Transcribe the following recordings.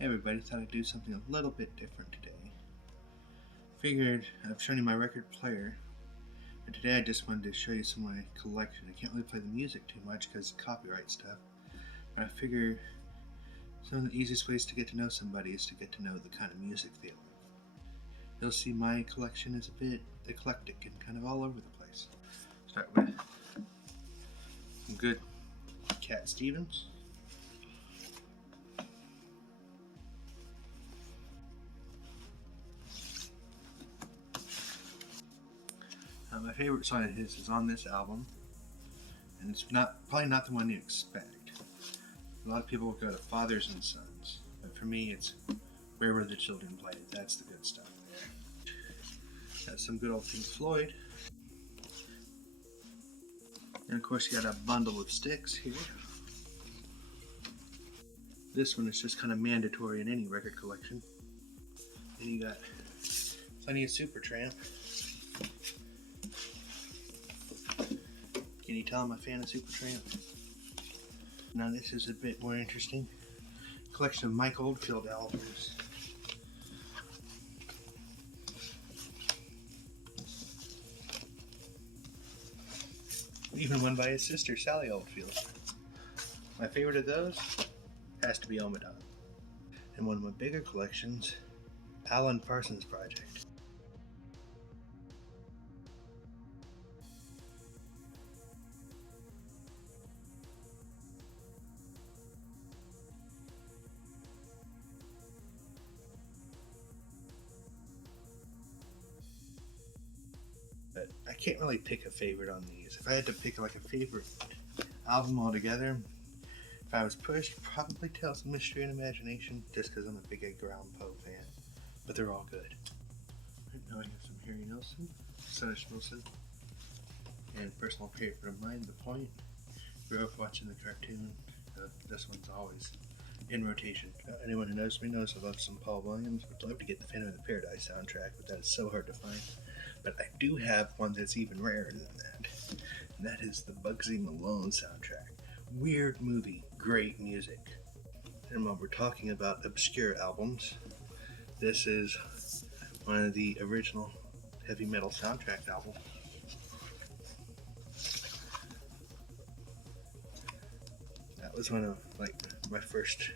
Hey everybody, thought I'd do something a little bit different today. Figured I've shown you my record player, but today I just wanted to show you some of my collection. I can't really play the music too much because of copyright stuff, but I figure some of the easiest ways to get to know somebody is to get to know the kind of music they love. You'll see my collection is a bit eclectic and kind of all over the place. Start with some good Cat Stevens. My favorite song of his is on this album, and it's probably not the one you expect. A lot of people will go to Fathers and Sons, but for me it's Where Were the Children Played. That's the good stuff there. Got some good old Pink Floyd. And of course you got a bundle of sticks here. This one is just kind of mandatory in any record collection. And you got plenty of Supertramp. Can you tell I'm a fan of Supertramp? Now this is a bit more interesting. Collection of Mike Oldfield albums. Even one by his sister, Sally Oldfield. My favorite of those has to be Omadon. And one of my bigger collections, Alan Parsons Project. But I can't really pick a favorite on these. If I had to pick like a favorite album altogether, if I was pushed, probably Tales of Mystery and Imagination, just because I'm a big Edgar Allan Poe fan. But they're all good. Right now I have some Harry Nilsson, Sonny Wilson, and personal favorite of mine, The Point. Grew up watching the cartoon. This one's always in rotation. Anyone who knows me knows I love some Paul Williams. Would love to get the Phantom of the Paradise soundtrack, but that is so hard to find. But I do have one that's even rarer than that, and that is the Bugsy Malone soundtrack. Weird movie, great music. And while we're talking about obscure albums, this is one of the original heavy metal soundtrack albums. That was one of my first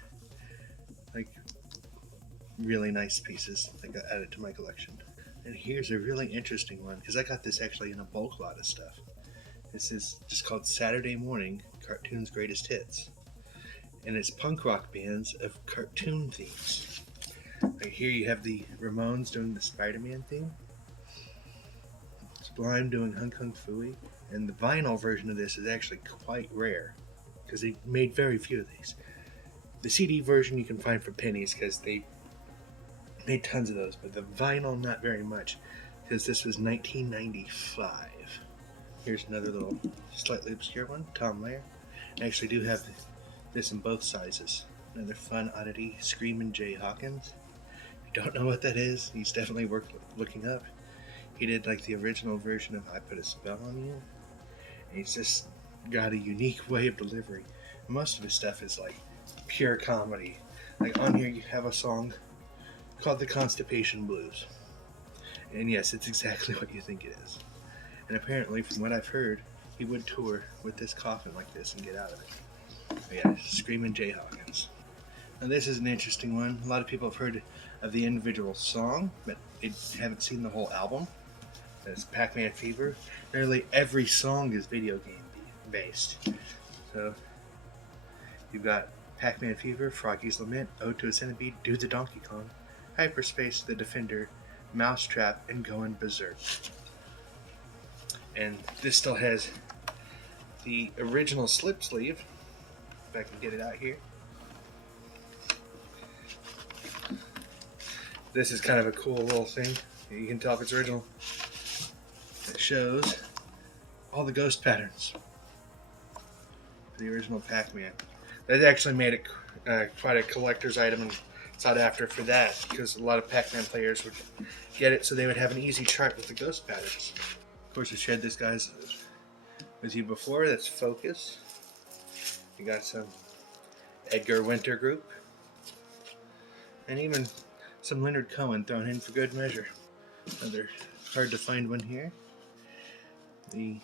really nice pieces that got added to my collection. And here's a really interesting one, because I got this actually in a bulk lot of stuff. This is just called Saturday Morning, Cartoon's Greatest Hits. And it's punk rock bands of cartoon themes. Right here you have the Ramones doing the Spider-Man theme. Sublime doing Hung Kung Phooey. And the vinyl version of this is actually quite rare, because they made very few of these. The CD version you can find for pennies, because they made tons of those, but the vinyl not very much, because this was 1995. Here's another little slightly obscure one, Tom Lehrer. I actually do have this in both sizes. Another fun oddity, Screamin' Jay Hawkins. If you don't know what that is, he's definitely worth looking up. He did the original version of I Put a Spell on You, and he's just got a unique way of delivery. Most of his stuff is pure comedy. On here you have a song called The Constipation Blues. And yes, it's exactly what you think it is. And apparently, from what I've heard, he would tour with this coffin like this and get out of it. But yeah, Screamin' Jay Hawkins. Now this is an interesting one. A lot of people have heard of the individual song, but they haven't seen the whole album. It's PacMan Fever. Nearly every song is video game based. So, you've got PacMan Fever, Froggy's Lament, Ode to a Centipede, Do the Donkey Kong, Hyperspace, The Defender, Mousetrap, and Going Berserk. And this still has the original slip sleeve, if I can get it out here. This is kind of a cool little thing. You can tell if it's original. It shows all the ghost patterns for the original Pac-Man. That actually made it quite a collector's item and sought after for that, because a lot of Pac-Man players would get it so they would have an easy chart with the ghost patterns. Of course, I shared this guys with you before. That's Focus. You got some Edgar Winter Group. and even some Leonard Cohen thrown in for good measure. Another hard to find one here. The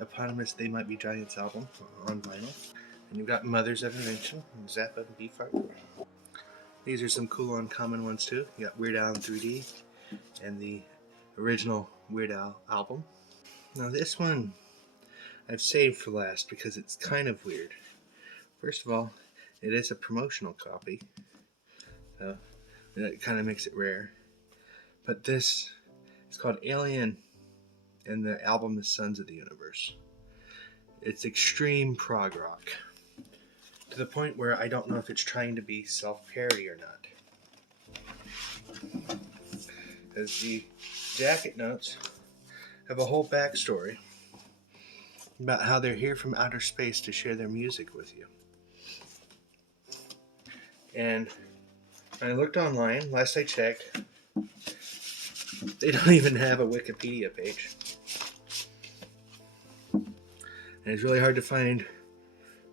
eponymous They Might Be Giants album on vinyl. And you've got Mothers of Invention, Zappa, and Beefheart. These are some cool uncommon ones too. You got Weird Al in 3D and the original Weird Al album. Now this one I've saved for last because it's kind of weird. First of all, it is a promotional copy, so that kind of makes it rare. But this is called Alien, and the album is Sons of the Universe. It's extreme prog rock, to the point where I don't know if it's trying to be self-parody or not. Because the jacket notes have a whole backstory about how they're here from outer space to share their music with you. And I looked online, last I checked, they don't even have a Wikipedia page. And it's really hard to find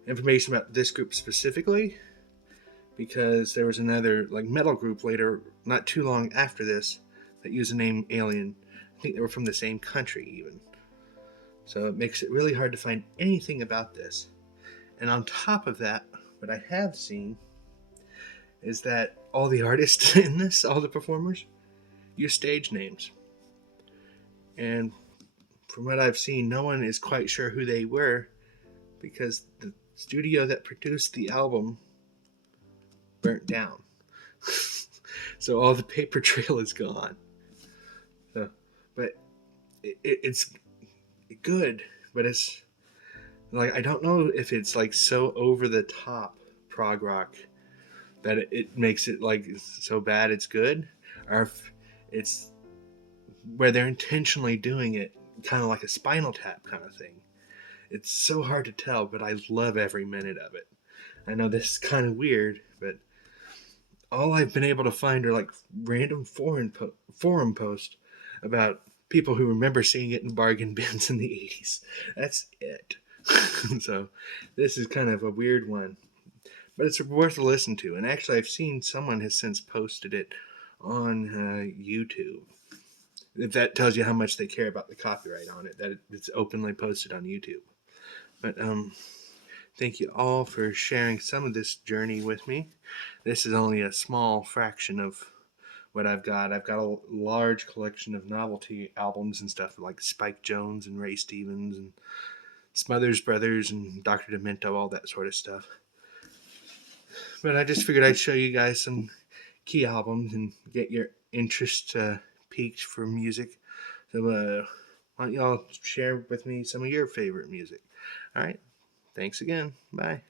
information about this group specifically, because there was another metal group later, not too long after this, that used the name Alien. I think they were from the same country even. So it makes it really hard to find anything about this. And on top of that, what I have seen is that all the artists in this, all the performers, use stage names. And from what I've seen, no one is quite sure who they were, because the studio that produced the album burnt down. So all the paper trail is gone. So, but it's good, but it's I don't know if it's so over the top prog rock that it makes it so bad it's good, or if it's where they're intentionally doing it kind of like a Spinal Tap kind of thing. It's so hard to tell, but I love every minute of it. I know this is kind of weird, but all I've been able to find are random forum posts about people who remember seeing it in bargain bins in the 80s. That's it. So this is kind of a weird one, but it's worth a listen to. And actually, I've seen someone has since posted it on YouTube. If that tells you how much they care about the copyright on it, that it's openly posted on YouTube. But thank you all for sharing some of this journey with me. This is only a small fraction of what I've got. I've got a large collection of novelty albums and stuff like Spike Jones and Ray Stevens and Smothers Brothers and Dr. Demento, all that sort of stuff. But I just figured I'd show you guys some key albums and get your interest peaked for music. So why don't y'all share with me some of your favorite music? All right. Thanks again. Bye.